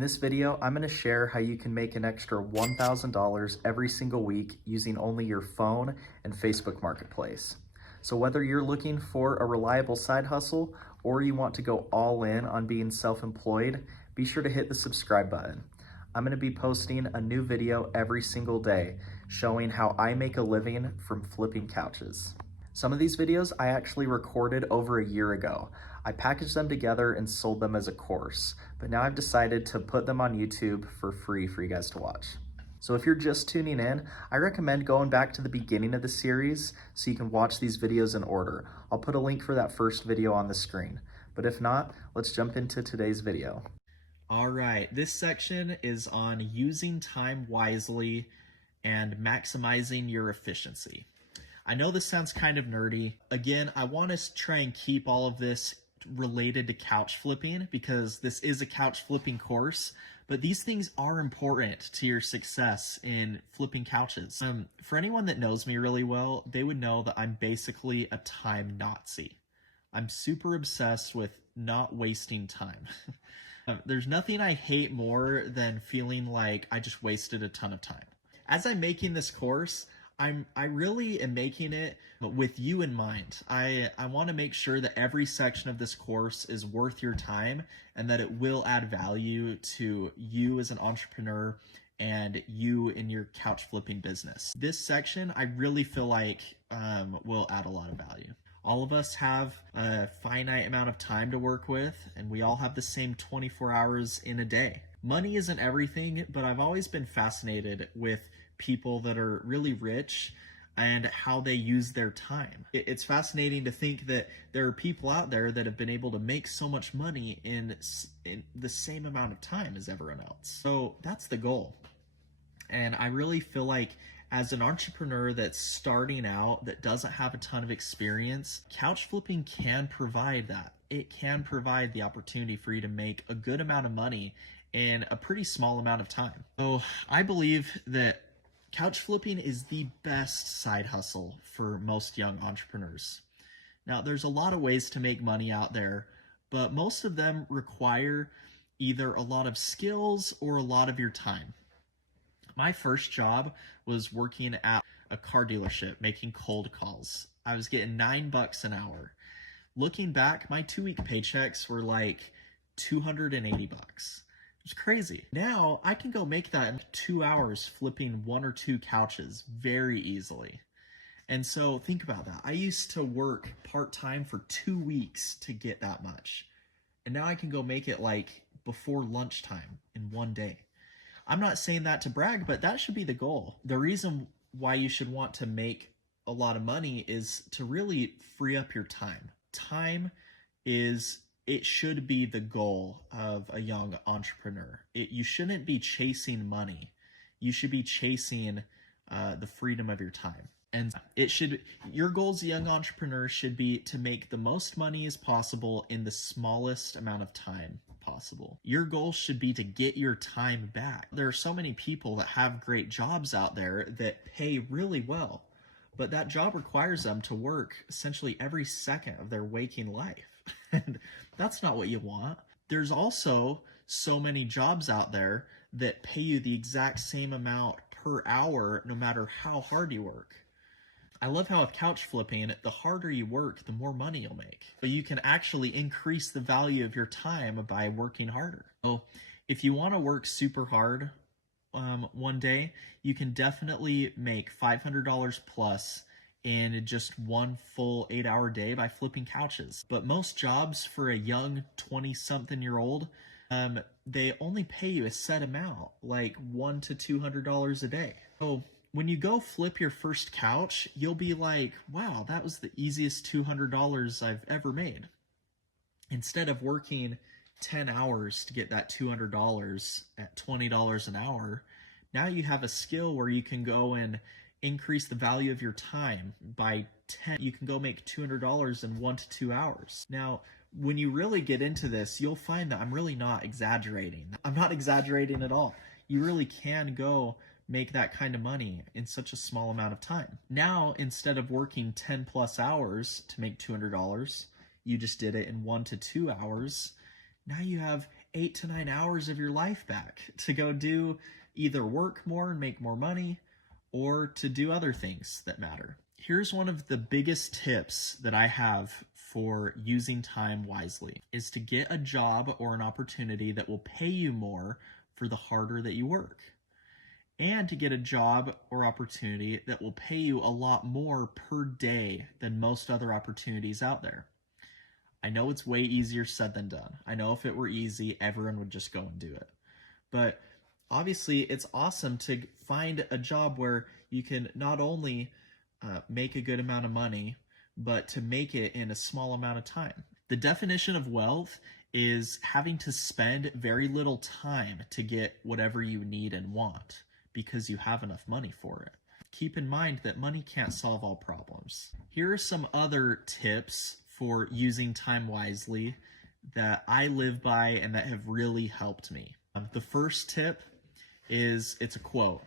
this video, I'm going to share how you can make an extra $1,000 every single week using only your phone and Facebook Marketplace. So whether you're looking for a reliable side hustle or you want to go all in on being self-employed, be sure to hit the subscribe button. I'm going to be posting a new video every single day showing how I make a living from flipping couches. Some of these videos I actually recorded over a year ago. I packaged them together and sold them as a course, but now I've decided to put them on YouTube for free for you guys to watch. So if you're just tuning in, I recommend going back to the beginning of the series so you can watch these videos in order. I'll put a link for that first video on the screen. But if not, let's jump into today's video. All right, this section is on using time wisely and maximizing your efficiency. I know this sounds kind of nerdy. Again, I want to try and keep all of this related to couch flipping because this is a couch flipping course, but these things are important to your success in flipping couches. For anyone that knows me really well, they would know that I'm basically a time Nazi. I'm super obsessed with not wasting time. There's nothing I hate more than feeling like I just wasted a ton of time. As I'm making this course, I really am making it with you in mind. I want to make sure that every section of this course is worth your time and that it will add value to you as an entrepreneur and you in your couch flipping business. This section, I really feel like will add a lot of value. All of us have a finite amount of time to work with, and we all have the same 24 hours in a day. Money isn't everything, but I've always been fascinated with people that are really rich and how they use their time. It's fascinating to think that there are people out there that have been able to make so much money in the same amount of time as everyone else. So that's the goal. And I really feel like as an entrepreneur that's starting out, that doesn't have a ton of experience, couch flipping can provide that. It can provide the opportunity for you to make a good amount of money in a pretty small amount of time. So I believe that couch flipping is the best side hustle for most young entrepreneurs. Now, there's a lot of ways to make money out there, but most of them require either a lot of skills or a lot of your time. My first job was working at a car dealership, making cold calls. I was getting $9 an hour. Looking back, my 2-week paychecks were like $280. It's crazy. Now I can go make that in 2 hours flipping 1 or 2 couches very easily. And so think about that. I used to work part-time for 2 weeks to get that much. And now I can go make it like before lunchtime in 1 day. I'm not saying that to brag, but that should be the goal. The reason why you should want to make a lot of money is to really free up your time. It should be the goal of a young entrepreneur. You shouldn't be chasing money. You should be chasing the freedom of your time. And your goal as a young entrepreneur should be to make the most money as possible in the smallest amount of time possible. Your goal should be to get your time back. There are so many people that have great jobs out there that pay really well, but that job requires them to work essentially every second of their waking life. And that's not what you want. There's also so many jobs out there that pay you the exact same amount per hour no matter how hard you work. I love how with couch flipping, the harder you work, the more money you'll make. But you can actually increase the value of your time by working harder. So if you want to work super hard one day, you can definitely make $500 plus in just one full 8-hour day by flipping couches. But most jobs for a young 20-something-year-old, they only pay you a set amount, like $100 to $200 a day. So when you go flip your first couch, you'll be like, wow, that was the easiest $200 I've ever made. Instead of working 10 hours to get that $200 at $20 an hour, now you have a skill where you can go and increase the value of your time by 10. You can go make $200 in 1 to 2 hours. Now, when you really get into this, you'll find that I'm really not exaggerating. I'm not exaggerating at all. You really can go make that kind of money in such a small amount of time. Now, instead of working 10 plus hours to make $200, you just did it in 1 to 2 hours. Now you have 8 to 9 hours of your life back to go do either work more and make more money or to do other things that matter. Here's one of the biggest tips that I have for using time wisely is to get a job or an opportunity that will pay you more for the harder that you work, and to get a job or opportunity that will pay you a lot more per day than most other opportunities out there. I know it's way easier said than done. I know if it were easy, everyone would just go and do it. But obviously, it's awesome to find a job where you can not only make a good amount of money, but to make it in a small amount of time. The definition of wealth is having to spend very little time to get whatever you need and want because you have enough money for it. Keep in mind that money can't solve all problems. Here are some other tips for using time wisely that I live by and that have really helped me. The first tip is, it's a quote.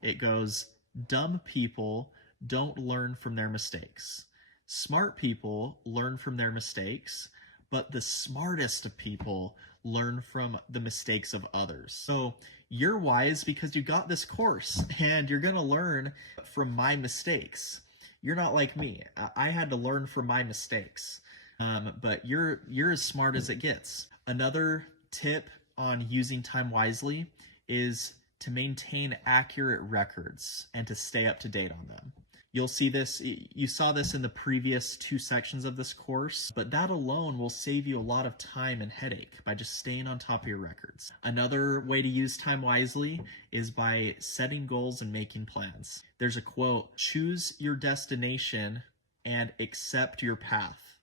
It goes, "Dumb people don't learn from their mistakes. Smart people learn from their mistakes, but the smartest of people learn from the mistakes of others." So you're wise because you got this course and you're going to learn from my mistakes. You're not like me. I had to learn from my mistakes. But you're as smart as it gets. Another tip on using time wisely is to maintain accurate records and to stay up to date on them. You'll see this, you saw this in the previous 2 sections of this course, but that alone will save you a lot of time and headache by just staying on top of your records. Another way to use time wisely is by setting goals and making plans. There's a quote, "Choose your destination and accept your path.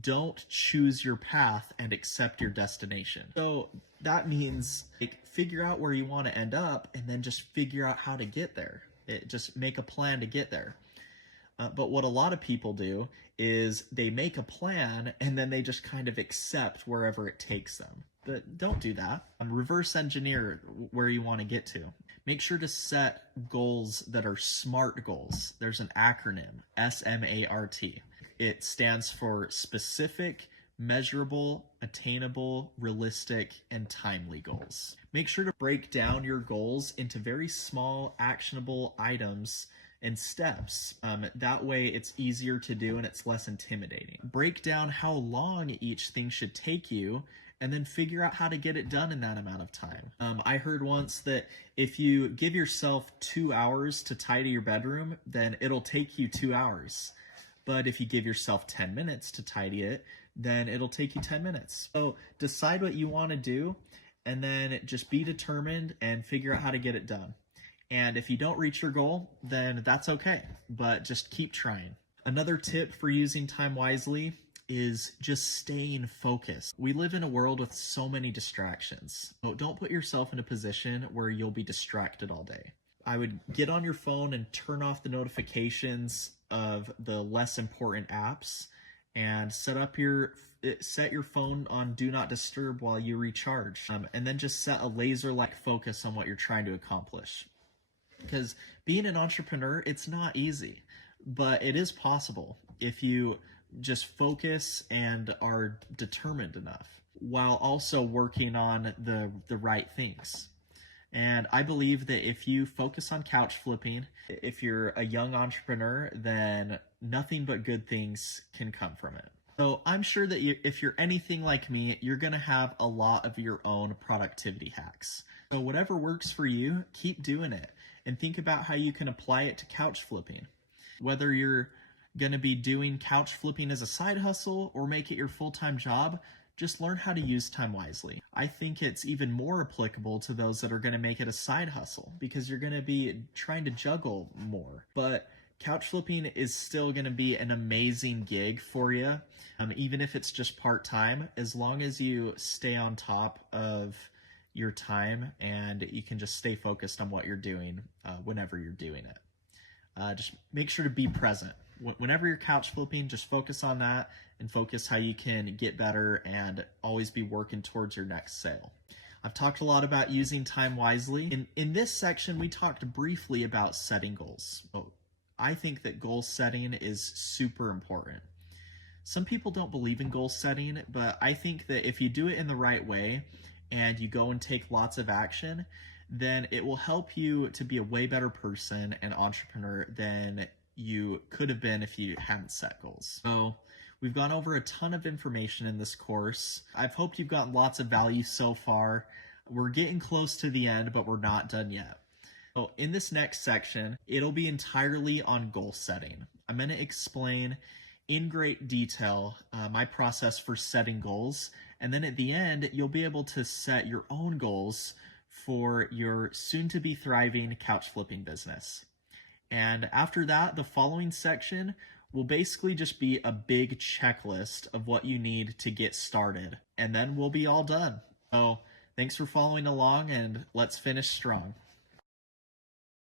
Don't choose your path and accept your destination." So that means figure out where you want to end up and then just figure out how to get there. Just make a plan to get there. But what a lot of people do is they make a plan and then they just kind of accept wherever it takes them. But don't do that. Reverse engineer where you want to get to. Make sure to set goals that are SMART goals. There's an acronym, SMART. It stands for specific, measurable, attainable, realistic, and timely goals. Make sure to break down your goals into very small, actionable items and steps. That way it's easier to do and it's less intimidating. Break down how long each thing should take you and then figure out how to get it done in that amount of time. I heard once that if you give yourself 2 hours to tidy your bedroom, then it'll take you 2 hours. But if you give yourself 10 minutes to tidy it, then it'll take you 10 minutes. So decide what you want to do and then just be determined and figure out how to get it done. And if you don't reach your goal, then that's okay, but just keep trying. Another tip for using time wisely is just staying focused. We live in a world with so many distractions. So don't put yourself in a position where you'll be distracted all day. I would get on your phone and turn off the notifications of the less important apps and set your phone on do not disturb while you recharge. And then just set a laser-like focus on what you're trying to accomplish. Because being an entrepreneur, it's not easy, but it is possible if you just focus and are determined enough while also working on the right things. And I believe that if you focus on couch flipping, if you're a young entrepreneur, then nothing but good things can come from it. So I'm sure that if you're anything like me, you're going to have a lot of your own productivity hacks. So whatever works for you, keep doing it. And think about how you can apply it to couch flipping. Whether you're going to be doing couch flipping as a side hustle or make it your full-time job, just learn how to use time wisely. I think it's even more applicable to those that are going to make it a side hustle because you're going to be trying to juggle more. But couch flipping is still going to be an amazing gig for you, even if it's just part-time, as long as you stay on top of your time and you can just stay focused on what you're doing whenever you're doing it. Just make sure to be present. Whenever you're couch flipping, just focus on that and focus how you can get better and always be working towards your next sale. I've talked a lot about using time wisely. In this section, we talked briefly about setting goals. So I think that goal setting is super important. Some people don't believe in goal setting, but I think that if you do it in the right way, and you go and take lots of action, then it will help you to be a way better person and entrepreneur than you could have been if you hadn't set goals. So we've gone over a ton of information in this course. I've hoped you've gotten lots of value so far. We're getting close to the end, but we're not done yet. So in this next section, it'll be entirely on goal setting. I'm going to explain in great detail my process for setting goals, and then at the end, you'll be able to set your own goals for your soon-to-be thriving couch flipping business. And after that, the following section will basically just be a big checklist of what you need to get started, and then we'll be all done. So thanks for following along, and let's finish strong.